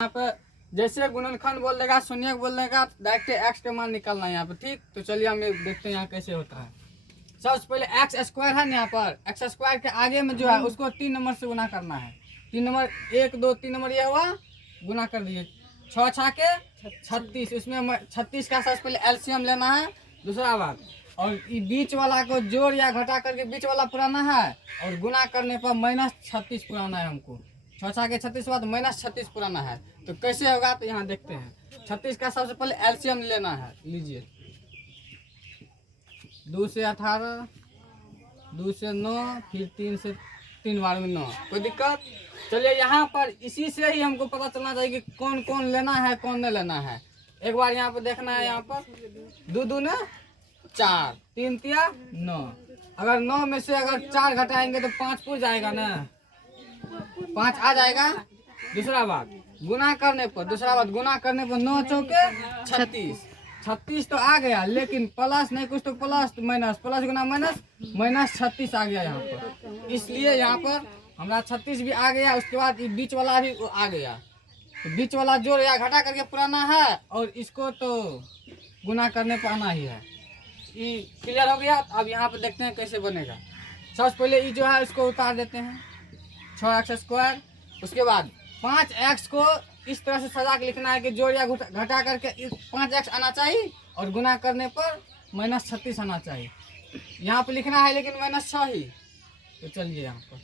यहाँ पर जैसे गुणनखंड बोल देगा, शून्य बोलने का डायरेक्ट एक्स का मान निकलना है यहाँ पर। ठीक, तो चलिए हम देखते हैं यहाँ कैसे होता है। सबसे पहले एक्स स्क्वायर है ना, यहाँ पर एक्स स्क्वायर के आगे में जो है उसको 3 नंबर से गुना करना है। 3 नंबर 1 2 3 नंबर ये हुआ, गुना कर दिए 6 6 के 36। इसमें 36 का सबसे पहले एलसीएम लेना है, दूसरा बात। और बीच वाला को जोड़ या घटा करके बीच वाला पुराना है, और गुना करने पर -36 पुराना है हमको। 6 6 के 36 बाद -36 पुराना है। तो कैसे होगा, तो यहाँ देखते हैं। 36 का सबसे पहले एलसीएम लेना है, लीजिए। 2 से 18, 2 से 9, फिर 3 से 3 बार में 9। कोई दिक्कत? चलिए यहाँ पर इसी से ही हमको पता चलना चाहिए कि कौन कौन लेना है कौन नहीं लेना है। एक बार यहाँ पर देखना है, यहाँ पर 2 2 ने 4, 3 3 9। अगर 9 में से अगर 4 घटाएंगे तो 5 पूछ जाएगा ना, 5 आ जाएगा। दूसरा बात गुना करने पर, 9 चौके 36। 36 तो आ गया, लेकिन प्लस नहीं, कुछ तो प्लस माइनस, प्लस गुना माइनस -36 आ गया यहाँ पर। इसलिए यहाँ पर हमारा 36 भी आ गया। उसके बाद ये बीच वाला भी आ गया, तो बीच वाला जोड़ या घटा करके पुराना है, और इसको तो गुना करने पर आना ही है। ये क्लियर हो गया। अब यहाँ पे देखते हैं कैसे बनेगा। सबसे पहले ये जो है इसको उतार देते हैं, 6x²। उसके बाद 5x को इस तरह से सजा के लिखना है कि जोड़ या घटा करके 5x आना चाहिए, और गुना करने पर -36 आना चाहिए। यहाँ पे लिखना है लेकिन -6 ही। तो चलिए यहाँ पर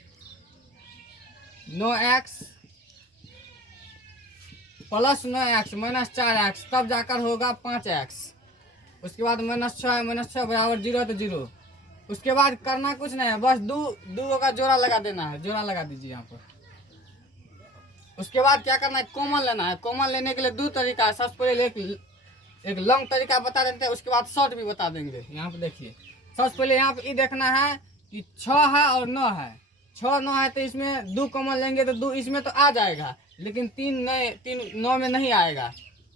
9x प्लस 9x -4x, तब जाकर होगा 5x। उसके बाद -6 बराबर 0 तो 0। उसके बाद करना कुछ नहीं है, बस दो का जोड़ा लगा देना है। जोड़ा लगा दीजिए यहाँ पर। उसके बाद क्या करना है, कॉमन लेना है। कॉमन लेने के लिए 2 तरीका है। सबसे पहले एक लॉन्ग तरीका बता देते हैं, उसके बाद शॉर्ट भी बता देंगे। यहाँ पे देखिए, सबसे पहले यहाँ पे ये देखना है कि 6 है और 9 है। 6 9 है तो इसमें 2 कॉमन लेंगे तो 2 इसमें तो आ जाएगा, लेकिन 3 9 में नहीं आएगा।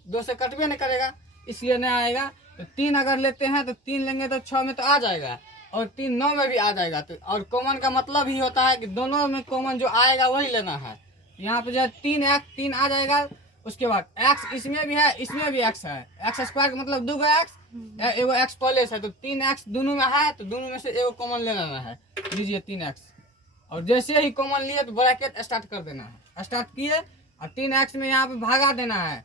2 से कटवे नहीं करेगा, इसलिए नहीं आएगा। तो 3 अगर लेते हैं तो 3 लेंगे तो 6 में तो आ जाएगा, और 3 9 में भी आ जाएगा। तो और कॉमन का मतलब ही होता है कि दोनों में कॉमन जो आएगा वही लेना है। यहाँ पे जो है 3 आ जाएगा। उसके बाद x इसमें भी है, इसमें भी x है। x² का मतलब 2 x, एगो x पहले से है, तो 3x दोनों में है, तो दोनों में से एगो कॉमन ले लेना है। लीजिए 3x, और जैसे ही कॉमन लिए तो ब्रैकेट स्टार्ट कर देना है। स्टार्ट किए और 3x में यहाँ पे भागा देना है।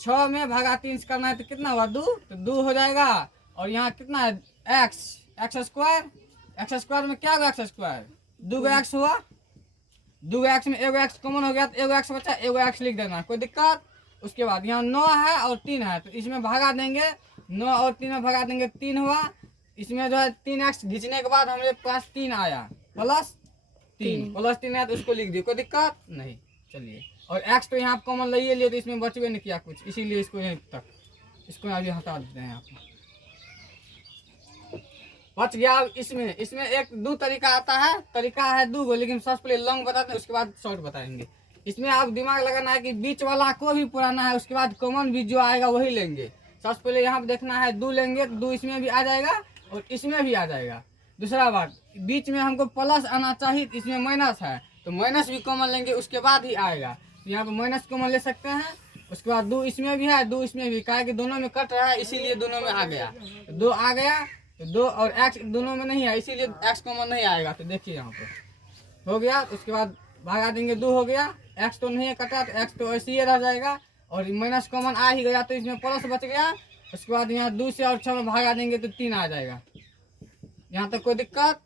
6 में भागा 3 से करना है, तो कितना हुआ 2, तो 2 हो जाएगा। और यहाँ कितना है x² में क्या हुआ, x², 2 x हुआ। 2 x में एगो x कॉमन हो गया, तो एगो x बचा, एगो x लिख देना, कोई दिक्कत। उसके बाद यहाँ 9 है और 3 है, तो इसमें भागा देंगे। 9 और 3 में भागा देंगे, 3 हुआ। इसमें जो है 3x घिंचने के बाद हमारे पास 3 आया, प्लस 3 आया, तो उसको लिख दिए, कोई दिक्कत नहीं। चलिए, और x तो यहाँ कॉमन ले लिए, तो इसमें बचवे नहीं किया कुछ, इसीलिए इसको यहीं तक, इसको अभी हटा देते हैं। यहाँ पर बच गया। अब इसमें 2 तरीका आता है, तरीका है 2 गो, लेकिन सबसे पहले लॉन्ग बताते हैं, उसके बाद शॉर्ट बताएंगे। इसमें आप दिमाग लगाना है कि बीच वाला को भी पुराना है, उसके बाद कॉमन भी जो आएगा वही लेंगे। सबसे पहले यहाँ पे देखना है 2 लेंगे, तो 2 इसमें भी आ जाएगा और इसमें भी आ जाएगा। दूसरा बात, बीच में हमको प्लस आना चाहिए, इसमें माइनस है, तो माइनस भी कॉमन लेंगे, उसके बाद ही आएगा। तो यहाँ पर माइनस कॉमन ले सकते हैं। उसके बाद 2 इसमें भी है, 2 इसमें भी, कहा कि दोनों में कट रहा है, इसीलिए दोनों में आ गया। 2 आ गया, तो 2 और x दोनों में नहीं है, इसीलिए x कॉमन नहीं आएगा। तो देखिए यहाँ पर हो गया। उसके बाद भागा देंगे, 2 हो गया, x तो नहीं है कटा, तो x तो ऐसे ही रह जाएगा। और माइनस कॉमन आ ही गया, तो इसमें प्लस बच गया। उसके बाद यहाँ 2 से और 6 में भागा देंगे तो 3 आ जाएगा। यहाँ तक कोई दिक्कत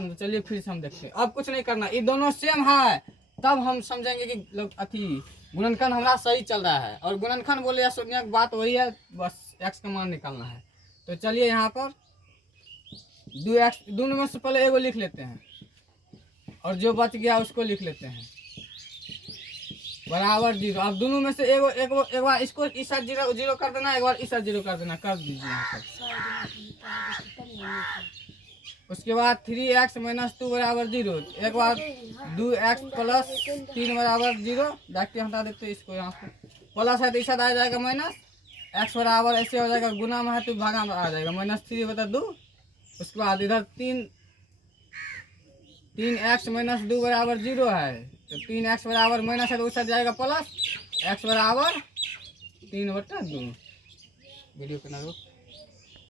नहीं। तो चलिए फिर से हम देखते हैं। अब कुछ नहीं करना, ये दोनों सेम है, तब हम समझेंगे कि अथी गुणनखंड हमारा सही चल रहा है। और गुणनखंड बोले या शून्य की बात वही है, बस x का मान निकालना है। तो चलिए यहाँ पर 2x, दोनों में से पहले एगो लिख लेते हैं, और जो बच गया उसको लिख लेते हैं, बराबर 0। अब दोनों में से एक बार इसको इस साइड 0 कर देना, एक बार इस साइड 0 कर देना, कर दीजिए यहाँ पर। उसके बाद 3x - 2 बराबर 0। एक बार 2x + 3 बराबर 0, डायरेक्ट हटा देते हैं इसको। यहाँ पर प्लस है तो इस साइड आ जाएगा माइनस, x बराबर ऐसे हो जाएगा, गुना में है तो भागा में आ जाएगा, -3/2। उसके बाद इधर 3x - 2 बराबर 0 है, तो 3x बराबर माइनस है तो उस साइड जाएगा प्लस, x बराबर 3/2। वीडियो के ना